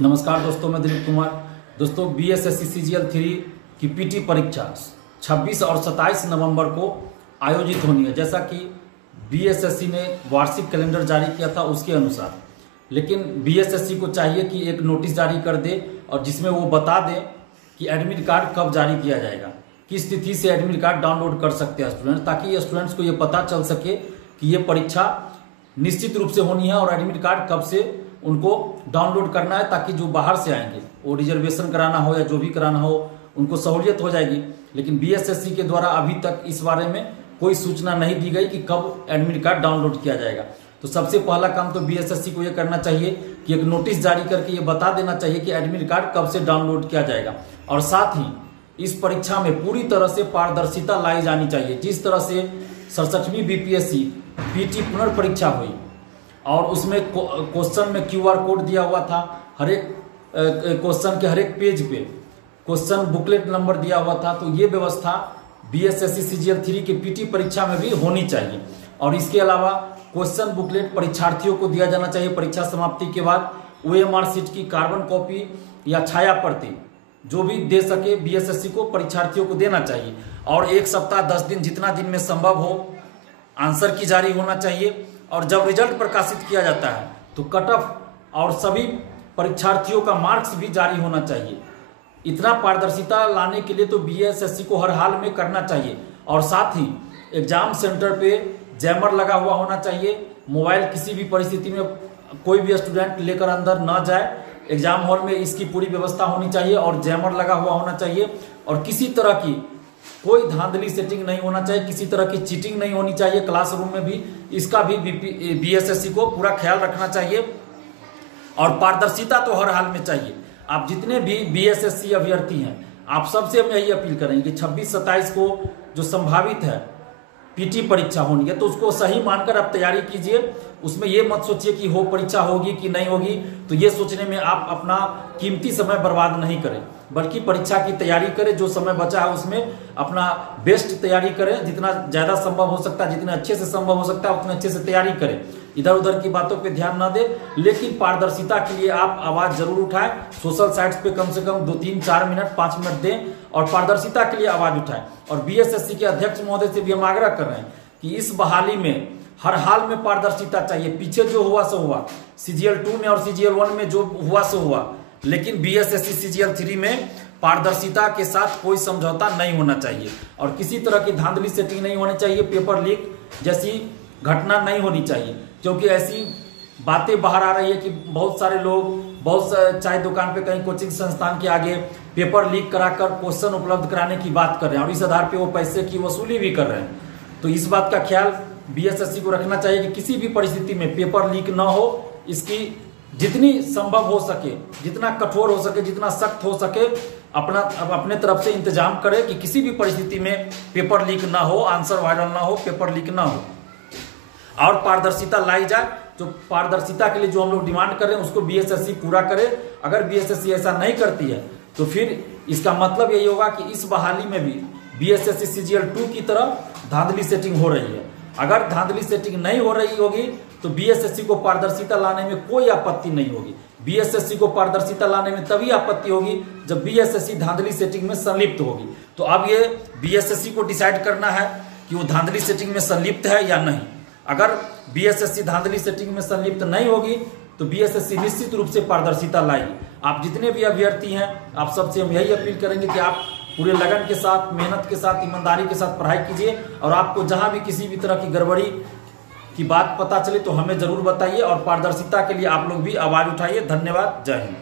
नमस्कार दोस्तों, मैं दिलीप कुमार। दोस्तों, बीएसएससी सीजीएल 3 की पीटी परीक्षा 26 और 27 नवंबर को आयोजित होनी है, जैसा कि बीएसएससी ने वार्षिक कैलेंडर जारी किया था उसके अनुसार। लेकिन बीएसएससी को चाहिए कि एक नोटिस जारी कर दे और जिसमें वो बता दे कि एडमिट कार्ड कब जारी किया जाएगा, किस तिथि से एडमिट कार्ड डाउनलोड कर सकते हैं स्टूडेंट्स, ताकि स्टूडेंट्स को ये पता चल सके कि ये परीक्षा निश्चित रूप से होनी है और एडमिट कार्ड कब से उनको डाउनलोड करना है, ताकि जो बाहर से आएंगे वो रिजर्वेशन कराना हो या जो भी कराना हो उनको सहूलियत हो जाएगी। लेकिन बीएसएससी के द्वारा अभी तक इस बारे में कोई सूचना नहीं दी गई कि कब एडमिट कार्ड डाउनलोड किया जाएगा। तो सबसे पहला काम तो बीएसएससी को यह करना चाहिए कि एक नोटिस जारी करके ये बता देना चाहिए कि एडमिट कार्ड कब से डाउनलोड किया जाएगा। और साथ ही इस परीक्षा में पूरी तरह से पारदर्शिता लाई जानी चाहिए। जिस तरह से 67वीं बीपीएससी पीटी पुनर्परीक्षा हुई और उसमें क्वेश्चन में क्यूआर कोड दिया हुआ था, हर एक क्वेश्चन के हर एक पेज पे क्वेश्चन बुकलेट नंबर दिया हुआ था, तो ये व्यवस्था बीएसएससी सीजीएल 3 के पीटी परीक्षा में भी होनी चाहिए। और इसके अलावा क्वेश्चन बुकलेट परीक्षार्थियों को दिया जाना चाहिए परीक्षा समाप्ति के बाद। ओएमआर सीट की कार्बन कॉपी या छाया प्रति जो भी दे सके बीएसएससी को परीक्षार्थियों को देना चाहिए। और 1 सप्ताह 10 दिन जितना दिन में संभव हो आंसर की जारी होना चाहिए। और जब रिजल्ट प्रकाशित किया जाता है तो कट ऑफ और सभी परीक्षार्थियों का मार्क्स भी जारी होना चाहिए। इतना पारदर्शिता लाने के लिए तो बीएसएससी को हर हाल में करना चाहिए। और साथ ही एग्जाम सेंटर पे जैमर लगा हुआ होना चाहिए। मोबाइल किसी भी परिस्थिति में कोई भी स्टूडेंट लेकर अंदर न जाए। एग्जाम हॉल में इसकी पूरी व्यवस्था होनी चाहिए और जैमर लगा हुआ होना चाहिए। और किसी तरह की कोई धांधली सेटिंग नहीं होना चाहिए, किसी तरह की चीटिंग नहीं होनी चाहिए क्लासरूम में भी। इसका भी बीएसएससी को पूरा ख्याल रखना चाहिए। और पारदर्शिता तो हर हाल में चाहिए। आप जितने भी बीएसएससी अभ्यर्थी हैं, आप सबसे हम यही अपील करेंगे कि 26-27 को जो संभावित है पीटी परीक्षा होनी है, तो उसको सही मानकर आप तैयारी कीजिए। उसमें ये मत सोचिए कि हो परीक्षा होगी कि नहीं होगी, तो ये सोचने में आप अपना कीमती समय बर्बाद नहीं करें, बल्कि परीक्षा की तैयारी करें। जो समय बचा है उसमें अपना बेस्ट तैयारी करें, जितना ज़्यादा संभव हो सकता है, जितने अच्छे से संभव हो सकता है उतने अच्छे से तैयारी करें। इधर उधर की बातों पे ध्यान न दें, लेकिन पारदर्शिता के लिए आप आवाज़ जरूर उठाएं। सोशल साइट्स पे कम से कम 2, 3, 4 मिनट 5 मिनट दें और पारदर्शिता के लिए आवाज़ उठाएं। और बीएसएससी के अध्यक्ष महोदय से भी हम आग्रह कर रहे हैं कि इस बहाली में हर हाल में पारदर्शिता चाहिए। पीछे जो हुआ सो हुआ, सीजीएल 2 में और सीजीएल 1 में जो हुआ सो हुआ, लेकिन बीएसएससी सीजीएल 3 में पारदर्शिता के साथ कोई समझौता नहीं होना चाहिए और किसी तरह की धांधली सेटिंग नहीं होनी चाहिए। पेपर लीक जैसी घटना नहीं होनी चाहिए, क्योंकि ऐसी बातें बाहर आ रही है कि बहुत सारे लोग चाय दुकान पे, कहीं कोचिंग संस्थान के आगे पेपर लीक कराकर क्वेश्चन उपलब्ध कराने की बात कर रहे हैं और इस आधार पे वो पैसे की वसूली भी कर रहे हैं। तो इस बात का ख्याल बीएसएससी को रखना चाहिए कि किसी भी परिस्थिति में पेपर लीक न हो। इसकी जितनी संभव हो सके, जितना कठोर हो सके, जितना सख्त हो सके, अपने तरफ से इंतजाम करे कि किसी भी परिस्थिति में पेपर लीक ना हो, आंसर वायरल ना हो, पेपर लीक ना हो और पारदर्शिता लाई जाए। जो पारदर्शिता के लिए जो हम लोग डिमांड कर रहे हैं उसको बीएसएससी पूरा करे। अगर बीएसएससी ऐसा नहीं करती है तो फिर इसका मतलब यही होगा कि इस बहाली में भी बीएसएससी सीजीएल 2 की तरह धांधली सेटिंग हो रही है। अगर धांधली सेटिंग नहीं हो रही होगी तो बीएसएससी को पारदर्शिता लाने में कोई आपत्ति नहीं होगी। बीएसएससी को पारदर्शिता लाने में तभी आपत्ति होगी जब बीएसएससी धांधली सेटिंग में संलिप्त होगी। तो अब ये बीएसएससी को डिसाइड करना है कि वो धांधली सेटिंग में संलिप्त है या नहीं। अगर बीएसएससी धांधली सेटिंग में संलिप्त नहीं होगी तो बीएसएससी निश्चित रूप से पारदर्शिता लाएगी। आप जितने भी अभ्यर्थी हैं, आप सबसे हम यही अपील करेंगे कि आप पूरे लगन के साथ, मेहनत के साथ, ईमानदारी के साथ पढ़ाई कीजिए और आपको जहां भी किसी भी तरह की गड़बड़ी की बात पता चले तो हमें जरूर बताइए और पारदर्शिता के लिए आप लोग भी आवाज उठाइए। धन्यवाद। जय हिंद।